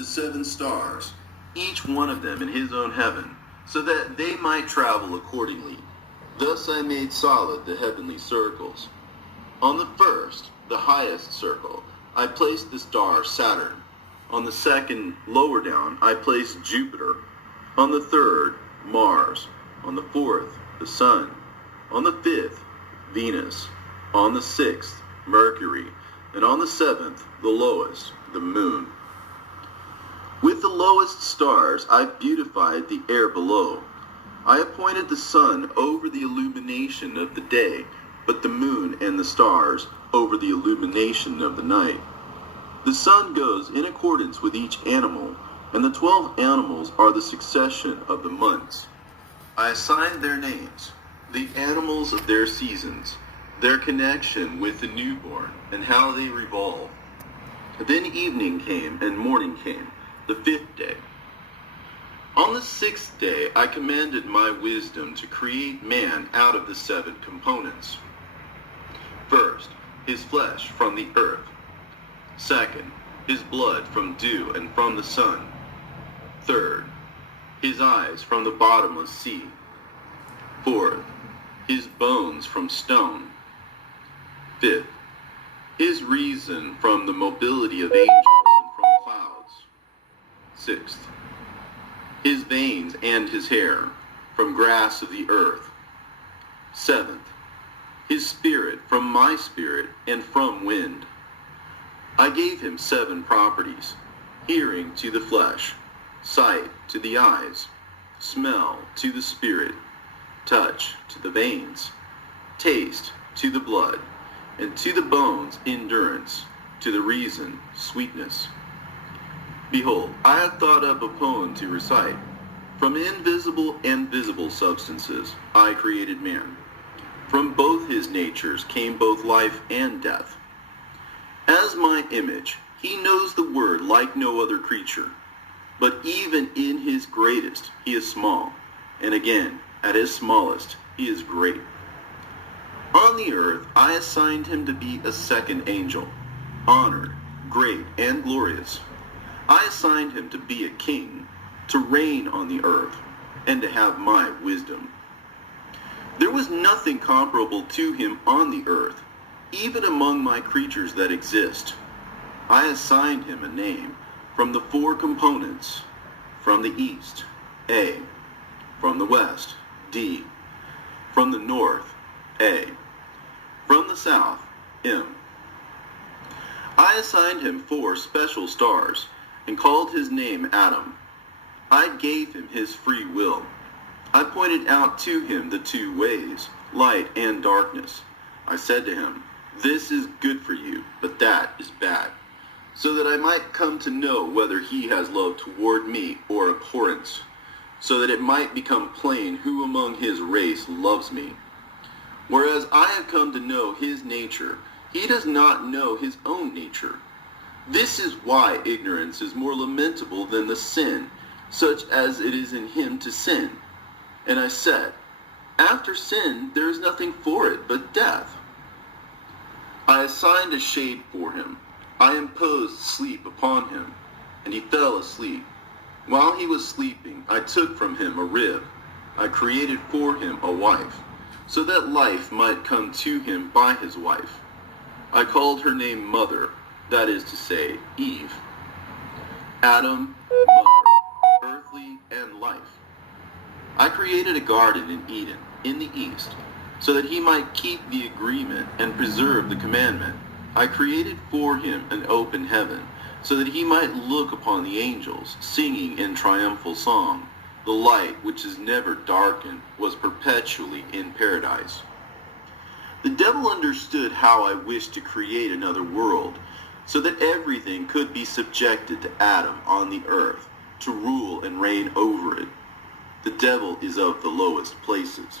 the 7 stars, each one of them in his own heaven, so that they might travel accordingly. Thus I made solid the heavenly circles. On the first, the highest circle, I placed the star Saturn. On the second, lower down, I placed Jupiter. On the third, Mars. On the fourth, the Sun. On the fifth, Venus. On the sixth, Mercury. And on the seventh, the lowest, the Moon. With the lowest stars, I beautified the air below. I appointed the sun over the illumination of the day, but the moon and the stars over the illumination of the night. The sun goes in accordance with each animal, and the 12 animals are the succession of the months. I assigned their names, the animals of their seasons, their connection with the newborn, and how they revolve. Then evening came and morning came, the 5th day. On the 6th day I commanded my wisdom to create man out of the 7 components. First, his flesh from the earth. Second, his blood from dew and from the sun. Third, his eyes from the bottomless sea. Fourth, his bones from stone. Fifth, his reason from the mobility of angels and from clouds. Sixth, his veins and his hair from grass of the earth. Seventh, his spirit from my spirit and from wind. I gave him 7 properties: hearing to the flesh, sight to the eyes, smell to the spirit, touch to the veins, taste to the blood, and to the bones endurance, to the reason sweetness. Behold, I have thought up a poem to recite. From invisible and visible substances I created man. From both his natures came both life and death. As my image, he knows the word like no other creature. But even in his greatest, he is small. And again, at his smallest, he is great. On the earth, I assigned him to be a second angel, honored, great, and glorious. I assigned him to be a king, to reign on the earth, and to have my wisdom. There was nothing comparable to him on the earth, even among my creatures that exist. I assigned him a name from the 4 components: from the east, A; from the west, D; from the north, A; from the south, M. I assigned him 4 special stars and called his name Adam. I gave him his free will. I pointed out to him the 2 ways, light and darkness. I said to him, "This is good for you, but that is bad," so that I might come to know whether he has love toward me or abhorrence, so that it might become plain who among his race loves me. Whereas I have come to know his nature, he does not know his own nature. This is why ignorance is more lamentable than the sin, such as it is in him to sin. And I said, after sin, there is nothing for it but death. I assigned a shade for him. I imposed sleep upon him, and he fell asleep. While he was sleeping, I took from him a rib. I created for him a wife, so that life might come to him by his wife. I called her name Mother, that is to say, Eve. Adam, Mother, earthly, and life. I created a garden in Eden, in the east, so that he might keep the agreement and preserve the commandment. I created for him an open heaven, so that he might look upon the angels, singing in triumphal song. The light, which is never darkened, was perpetually in paradise. The devil understood how I wished to create another world, so that everything could be subjected to Adam on the earth, to rule and reign over it. The devil is of the lowest places.